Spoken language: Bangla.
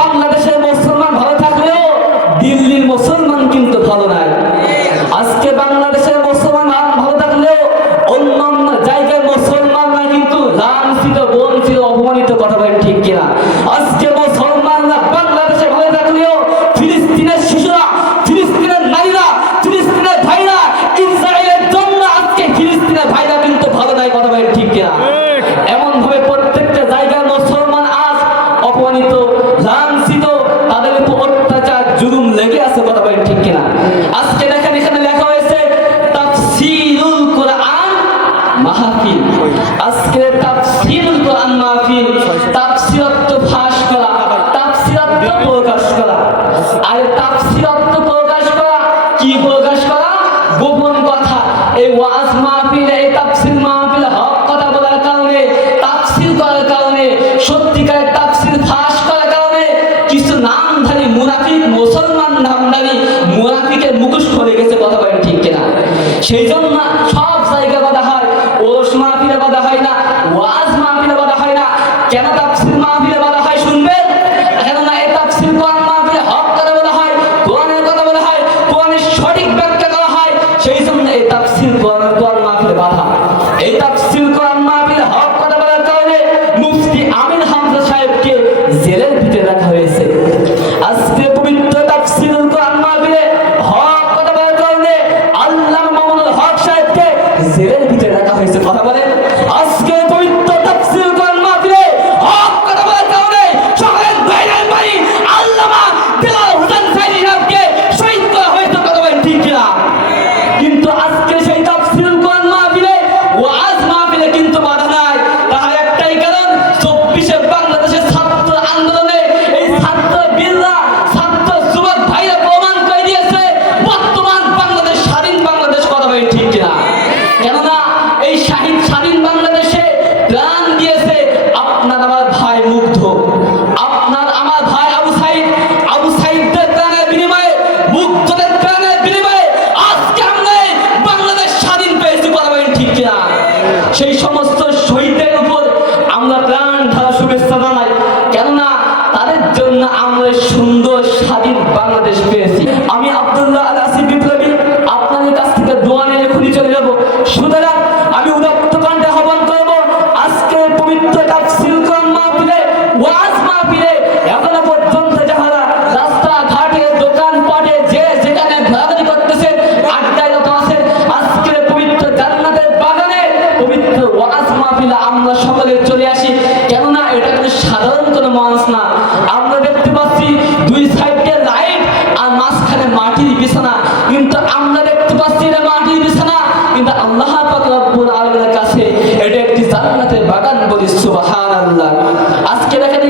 বাংলাদেশের মুসলমান ভালো থাকলেও দিল্লির মুসলমান কিন্তু ভালো নাই। আজকে বাংলাদেশের মুসলমান ভালো থাকলেও অন্যান্য জায়গায় মুসলমানরা কিন্তু লাঞ্ছিত, বঞ্চিত, অপমানিত। কথা বলেন ঠিক কিনা? আজকে মুসলমানরা বাংলাদেশে ভালো থাকলেও ফিলিস্তিনের শিশুরা, ফিলিস্তিনের নারীরা, ফিলিস্তিনের ভাইরা, ইসরায়েলের জন্য আজকে ফিলিস্তিনের ভাইরা কিন্তু ভালো নাই। কথা বলেন ঠিক কিনা? এমন ভাবে প্রত্যেকটা জায়গায় মুসলমান আজ অপমানিত, লাঞ্ছিত, তাদের উপর অত্যাচার, জুলুম লেগে আছে। কথা বলেন ঠিক কিনা? আজকে দেখেন এখানে লেখা হয়েছে তাফসীরুল কোরআন মাহফিল। আজকে তাফসীরুল কোরআন মাহফিল, তাফসীর অর্থ ফাঁস করা, তাফসীর অর্থ প্রকাশ করা। আর তাফসীর অর্থ প্রকাশ করা কি? প্রকাশ করা গোপন কথা। এই ওয়াজ মাহফিলে, এই তাফসীর মাহফিলে হক কথা বলার কারণে, তাফসীর করার কারণে, সত্যিকারের তাফসীর ফাঁস করার কারণে কিছু নামধারী মুনাফিক, মুসলমান নামধারী মুনাফিকের মুখোশ খুলে গেছে। কথা বলেন ঠিক কিনা? সেই জন্য সব জায়গায় বাধা হয়, ওরস মাহফিলে বাধা হয় না, ওয়াজ মাহফিলে বাধা হয় না। কেন তাফসীর মাহফিলে বাধা হয় শুনবেন? কেননা এই তাফসীর কোরআন মাহফিলে হক কথা বলা হয়, কোরআনের কথা বলা হয়, কোরআনের সঠিক ব্যাখ্যা করা হয়। সেই জন্য এই তাফসীর কোরআন মাহফিলে বাধা। এই তাফসীর কোরআন মাহফিলে হক কথা বলার কারণে মুফতি আমির হামজা সাহেবকে জেলের ভিতরে রাখা হয়েছে। আজকে পবিত্র তাফসীরুল কোরআন মাহফিলে হক কথা বলার কারণে আল্লামা মামুনুল হক সাহেবকে জেলের ভিতরে রাখা হয়েছে। কথা বলেন, আজকে পবিত্র তাফসীরুল কোরআন মাহফিলে হক কথা বলার কারণে সকলের ভাইরাল ভাই আল্লামা দেলাওয়ার হোসেন সাইদি সাহেবকে শহীদ করা হয়েছে। কথা বলেন ঠিক কিনা? কিন্তু আজকে সেই তাফসীরুল কোরআন মাহফিলে, ওয়াজ মাহফিলে কিন্তু বাধা নাই। তার একটাই কারণ, 24-এ বাংলাদেশের ছাত্র আন্দোলনে এই ছাত্র বীররা, ছাত্র যুবক ভাইরা প্রমাণ করে দিয়েছে বর্তমান বাংলাদেশ স্বাধীন বাংলাদেশ। কথা বলেন ঠিক কিনা? কেননা এই স্বাধীন বাংলাদেশে প্রাণ দিয়েছে আপনার আমার ভাই মুগ্ধ, আপনার আমার ভাই আবু সাইদ, আবু সাইদদের প্রাণের বিনিময়ে, মুগ্ধদের প্রাণের বিনিময়ে আজকে আমরা বাংলাদেশ স্বাধীন পেয়েছি। কথা বলেন ঠিক কিনা? সেই সমস্ত শহীদদের উপর আমরা প্রাণ ঢালা শুভেচ্ছা জানাই। কেননা তাদের জন্য আমরা সুন্দর স্বাধীন বাংলাদেশ পেয়েছি। আমি আব্দুল্লাহ আল আসিফ বিপ্লবী আপনাদের কাছ থেকে দোয়া নিয়ে এখনই চলে যাব। সুতরাং আমি উদাত্ত কণ্ঠে আহ্বান করব, আজকে পবিত্র তাফসীর কোরআন মাহফিলে, ওয়াজ মাহফিলে এখনো পর্যন্ত যারা রাস্তাঘাটে, দোকানপাটে, যে যেখানে ঘোরাঘুরি করতেছেন, আড্ডায় যত আছেন, আজকে পবিত্র জান্নাতের বাগানে পবিত্র ওয়াজ মাহফিলে আমরা সকলে চলে আসি। কেননা এটা কিন্তু সাধারণ কোনো মানুষ না। আমরা দেখতে পাচ্ছি দুই সাইডে লাইট আর মাঝখানে মাটির বিছানা, কিন্তু আমরা দেখতে পাচ্ছি এটা মাটির বিছানা, কিন্তু আল্লাহ পাক রব্বুল আলামিনের কাছে এটা একটি জান্নাতের বাগান। বলি সুবহানাল্লাহ। আজকে দেখেন